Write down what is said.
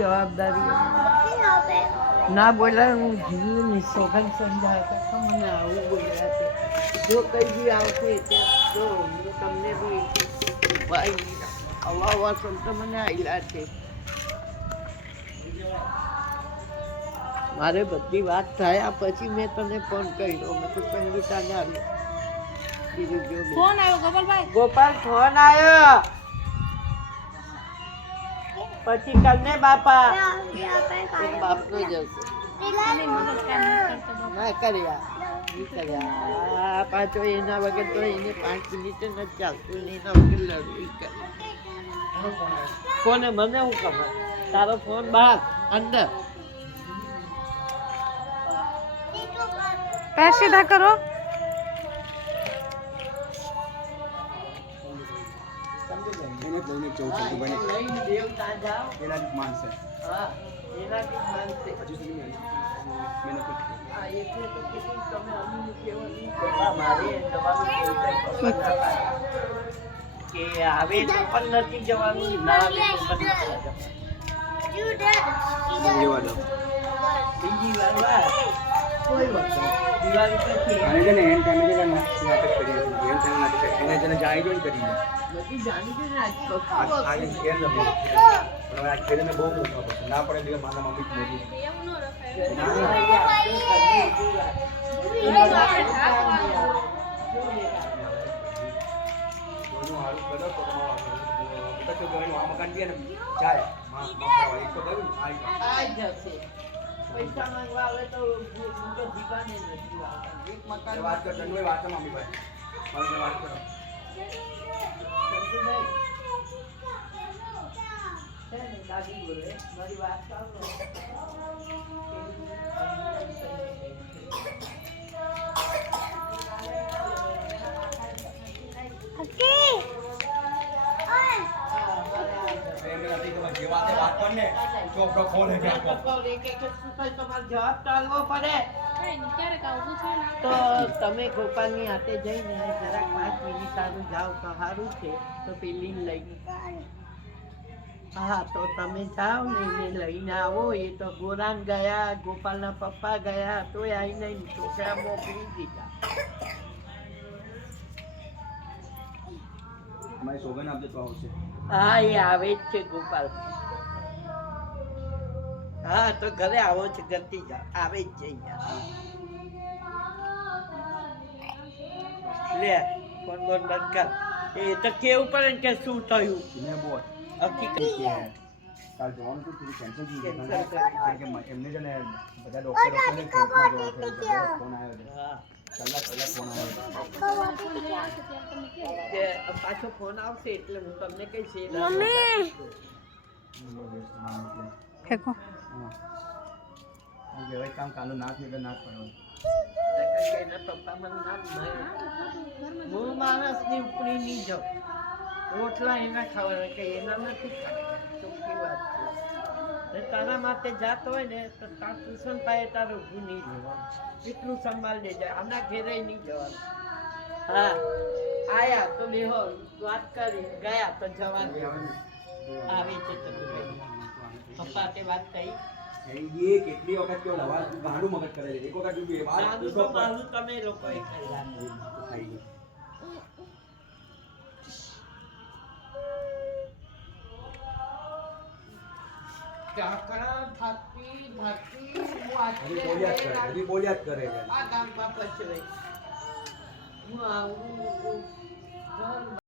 જવાબદારી ના બોલ્યા હું જીવની સોગન સમજાવતા તો મને આવું બોલ્યા છે જો કઈ બી આવશે ત્યાં જો હું તમને બી ભાઈ આવા શબ્દ મને આવેલા છે મારે બધી વાત થયા પછી મેં તને ફોન કર્યો મેં તો સંગીતાને આવ્યો બીજું જો ફોન આવ્યો ગોપાલભાઈ ગોપાલ ફોન આવ્યો પછી કરને બાપા બાપનો જશે ના કર્યા પાછો એના વગર તો એને 5 મિનિટ નથી ચાલતું એના વગર લડવી કરે કોને મને હું ખબર તારો ફોન બહાર અંદર पैर सीधा करो કે આવે તો પણ નથી જવાનું ના આવે તો પણ બીજી વાર કોઈ વાત દિવાળી પછી અને જેને એન ટાઈમે જે નાટક કરી એન ટાઈમ નાટક એને જેને જાય જોઈન કરી દે બધી જાણી છે ને આજ આજે કેમ ન બોલ પણ આ ખેડને બહુ મોટો પડે ના પડે એટલે મારા મમ્મી મોટી એવું નો પૈસા માંગવા આવે તો દીવાને નથી આવતા એક મકાન વાત કર તને વાત કર મમ્મી ભાઈ મને વાત કરો દાદી બોલે મારી વાત સાંભળો જવાબ ચાલવો પડે તો તમે ગોપાલની હાથે જઈને જરાક 5 મિનિટ સારું જાઓ તો સારું છે તો પેલી લઈને હા તો તમે જાઓ ને એને લઈને આવો એ તો ગોરાન ગયા ગોપાલના પપ્પા ગયા તોય આવીને છોકરા મોકલી દીધા મારી સોગન આપજે તો આવશે હા એ આવે જ છે ગોપાલ હા તો ઘરે આવો છે ઘરથી જા આવે જ છે અહીંયા લે ફોન બોન બંધ કર એ તો કેવું પડે ને કે શું થયું ને બોલ હકીકત કાલ જોવાનું તો થોડું કેન્સલ થઈ ગયું કારણ કે એમને છે ને બધા ડોક્ટરોને કેમ્પમાં જોવાનું થયું ફોન આવ્યો છે હા કલાક ફોન આવ્યો કે પાછો ફોન આવશે એટલે હું તમને કહીશ फेंको કહેવાય કામ કાલું નાક એટલે નાક પડવાનું એના પપ્પા મને ના હું માણસની ઉપરી નહીં જાઉં રોટલા એના ખાવાના કે એના નથી ખાવાના ચોખ્ખી વાત છે તારા માટે જાત હોય ને તો તાર ટ્યુશન પાયે તારું ઊભું નહીં જવાનું એટલું સંભાળ લેજે આના ઘેરે નહીં જવાનું હા આયા તો બેહો વાત કરી ગયા તો જવાનું આવે છે તમે પપ્પા તે વાત થઈ એ કેટલી વખત કેવો લવા ગાંડું મગજ કરે છે એક વખત બે વાર મારું તમે લોકોએ કર્યા કાકડા થાકી થાકી હજી બોલ્યા જ કરે છે આ ગામમાં પછવાય હું આવું